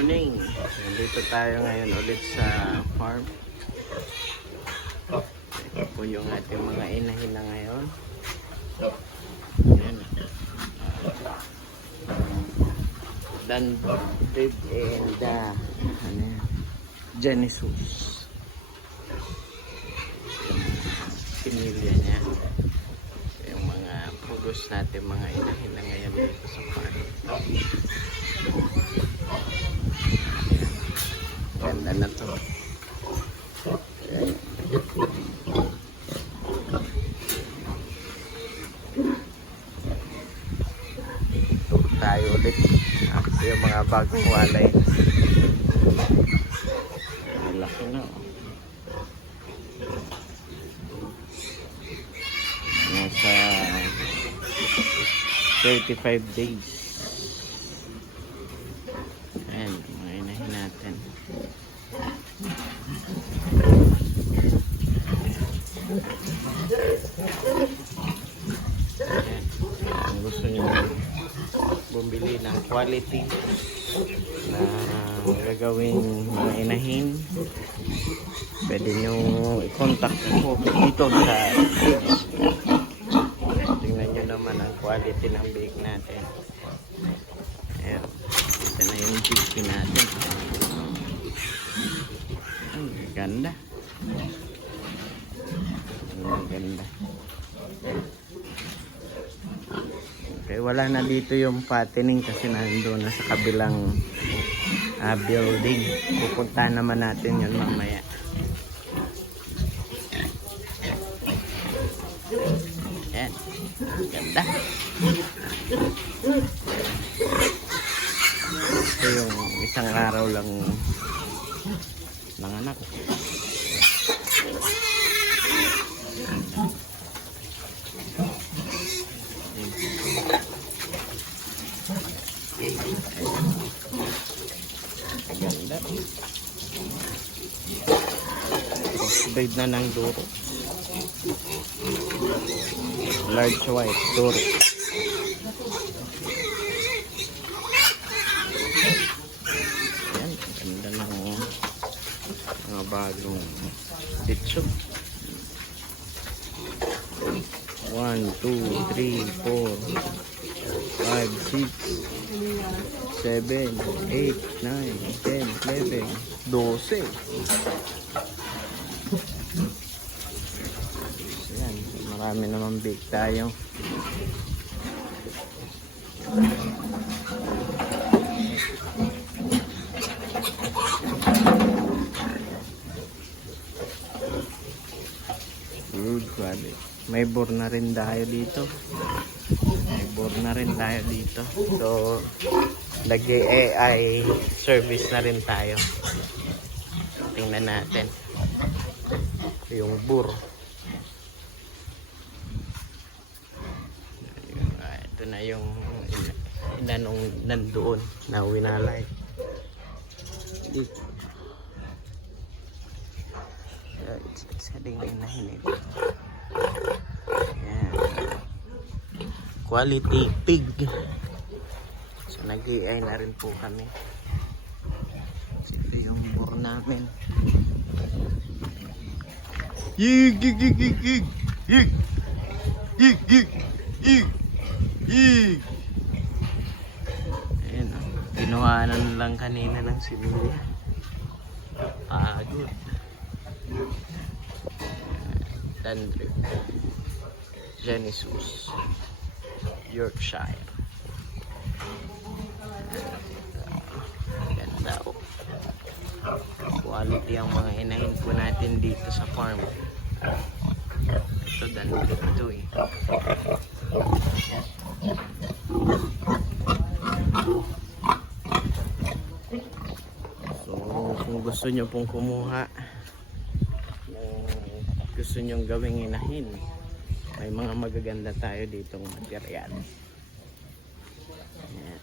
morning. Nandito tayo ngayon ulit sa farm. Ito po yung ating mga inahin na ngayon. Ayan. Dandrid and ano yan? Genesis. Pinilya niya. Yung mga pugos natin, mga inahin na ngayon dito sa farm. Ganda na to. Ito tayo ulit. Ito yung mga bagong walay. Malaki na. Nasa 35 days. Ayan, mga inahin natin. Ayan. Kung gusto nyo bumili ng quality na gagawin mga inahin, pwede nyo i-contact ako dito sa page. Tingnan nyo naman ang quality ng bake natin. Ayan. Ito na yung chicken natin. Ang ganda. Ang ganda. Okay, wala na dito yung fattening kasi nandoon na sa kabilang building. Pupunta naman natin yun mamaya. Ayan. Ganda. Ito yung isang araw lang nanganak. Ganda. Crossbreed na ng duro. Large white duro. Ayan, ganda ng mga bagong sitso. 1, 2, 3, 4, 5, 6, 7, 8, 9, 10, 11, 12. Ayan, marami naman bake tayo. Good quality. May bore na rin tayo dito. So, nag-AI service na rin tayo. Tingnan natin yung bore. Ito na yung ina nung nandoon na winalay. It's heading na inahin ito. Ayan. Quality pig. So nag-AI na rin po kami. Ito yung bore namin. Yig yig yig yig yig yig yig yig yig yig. Ayan, kinuhanan lang kanina ng similya. Good. Dandrid Genesis Yorkshire. Ganda oh. Quality ang mga inahin po natin dito sa farm. Ito Dandrid ito eh. So kung gusto nyo pong kumuha, gusto nyong gawing inahin, may mga magaganda tayo ditong material. Ayan.